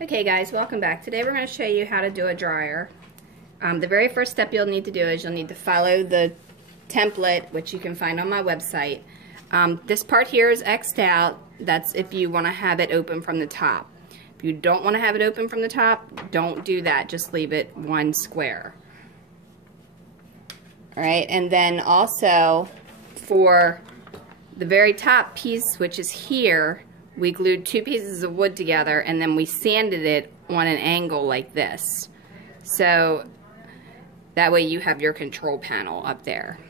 Okay guys, welcome back. Today we're going to show you how to do a dryer. The very first step you'll need to do is you'll need to follow the template, which you can find on my website. This part here is X'd out. That's if you want to have it open from the top. If you don't want to have it open from the top, don't do that. Just leave it one square. Alright, and then also for the very top piece, which is here, we glued two pieces of wood together and then we sanded it on an angle like this. So that way you have your control panel up there.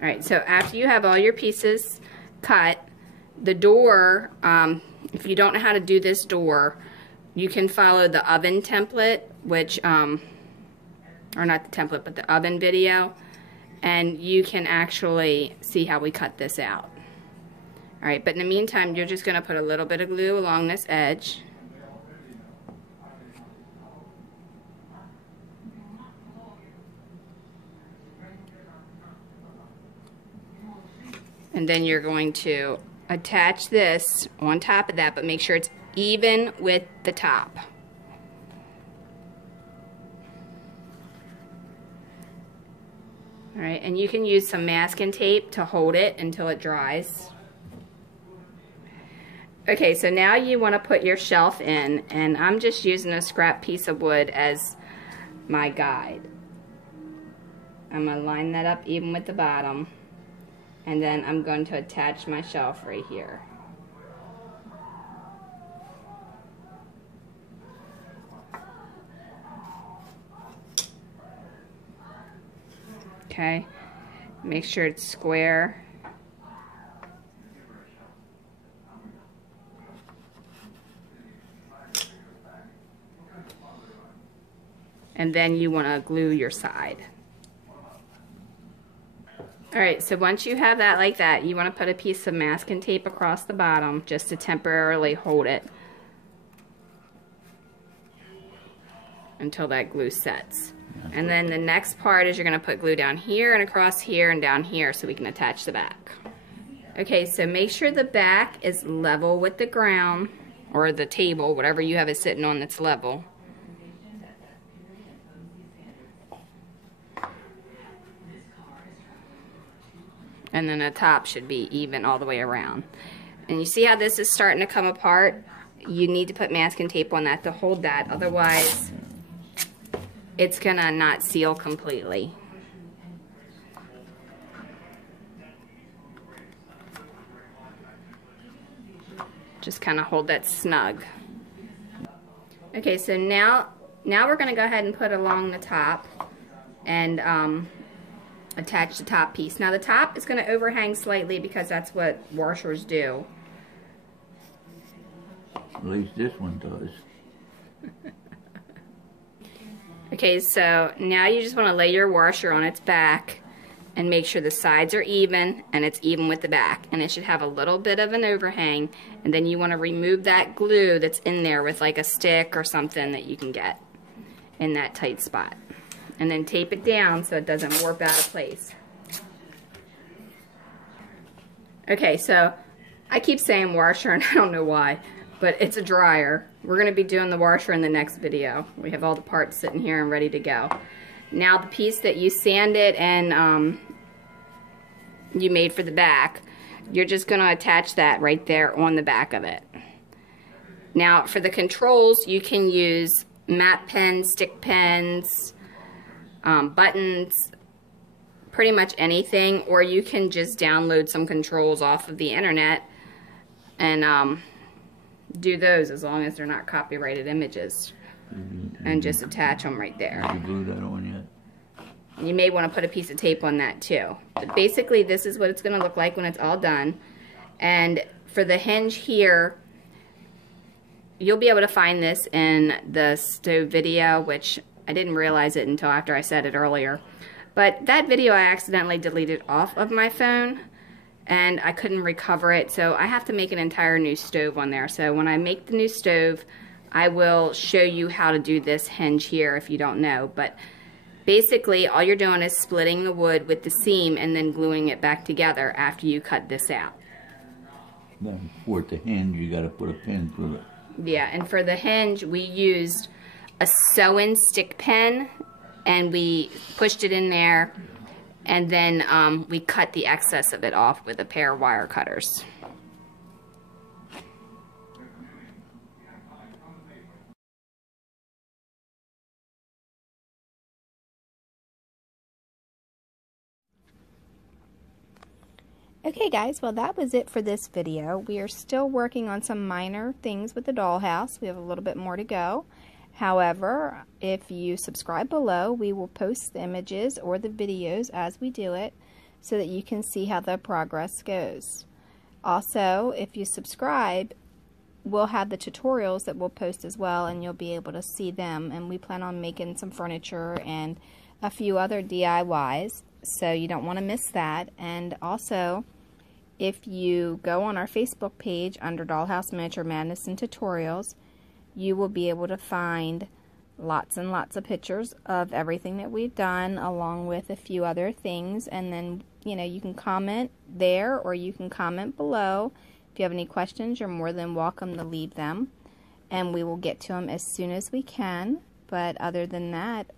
Alright, so after you have all your pieces cut, the door, if you don't know how to do this door, you can follow the oven template, which, or not the template, but the oven video, and you can actually see how we cut this out. Alright, but in the meantime, you're just going to put a little bit of glue along this edge. And then you're going to attach this on top of that, but make sure it's even with the top. Alright, and you can use some masking tape to hold it until it dries. Okay, so now you want to put your shelf in, and I'm just using a scrap piece of wood as my guide. I'm going to line that up even with the bottom, and then I'm going to attach my shelf right here. Okay, make sure it's square. And then you want to glue your side. Alright, so once you have that like that, you want to put a piece of masking tape across the bottom just to temporarily hold it until that glue sets. And then the next part is you're going to put glue down here and across here and down here so we can attach the back. Okay, so make sure the back is level with the ground or the table, whatever you have it sitting on that's level. And then the top should be even all the way around. And you see how this is starting to come apart? You need to put masking tape on that to hold that, otherwise it's gonna not seal completely. Just kind of hold that snug. Okay, so now we're gonna go ahead and put along the top and attach the top piece. Now the top is going to overhang slightly because that's what washers do. At least this one does. Okay, so now you just want to lay your washer on its back and make sure the sides are even and it's even with the back. And it should have a little bit of an overhang, and then you want to remove that glue that's in there with like a stick or something that you can get in that tight spot. And then tape it down so it doesn't warp out of place. Okay, so I keep saying washer and I don't know why, but it's a dryer. We're going to be doing the washer in the next video. We have all the parts sitting here and ready to go. Now the piece that you sanded and you made for the back, you're just going to attach that right there on the back of it. Now for the controls, you can use matte pens, stick pens, buttons, pretty much anything, or you can just download some controls off of the internet and do those as long as they're not copyrighted images, and just attach them right there. Have you glued that on yet? You may want to put a piece of tape on that too. But basically this is what it's going to look like when it's all done. And for the hinge here, you'll be able to find this in the stove video, which I didn't realize it until after I said it earlier. But that video I accidentally deleted off of my phone and I couldn't recover it, so I have to make an entire new stove on there. So when I make the new stove, I will show you how to do this hinge here if you don't know. But basically all you're doing is splitting the wood with the seam and then gluing it back together after you cut this out. Then for it to hinge, you got to put a pin through it. Yeah, and for the hinge, we used a sew-in stick pin, and we pushed it in there, and then we cut the excess of it off with a pair of wire cutters. Okay guys, well that was it for this video. We are still working on some minor things with the dollhouse. We have a little bit more to go. However, if you subscribe below, we will post the images or the videos as we do it so that you can see how the progress goes. Also, if you subscribe, we'll have the tutorials that we'll post as well, and you'll be able to see them. And we plan on making some furniture and a few other DIYs, so you don't want to miss that. And also, if you go on our Facebook page under Dollhouse Miniature Madness and Tutorials, you will be able to find lots and lots of pictures of everything that we've done, along with a few other things. And then, you know, you can comment there or you can comment below. If you have any questions, you're more than welcome to leave them, and we will get to them as soon as we can. But other than that,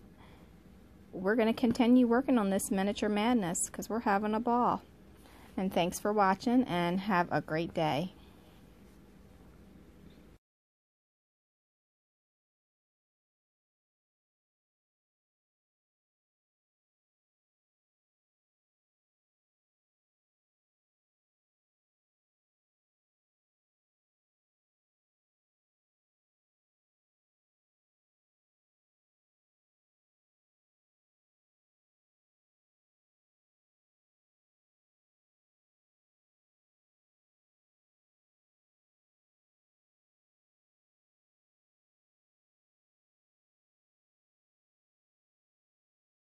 we're going to continue working on this miniature madness because we're having a ball. And thanks for watching, and have a great day.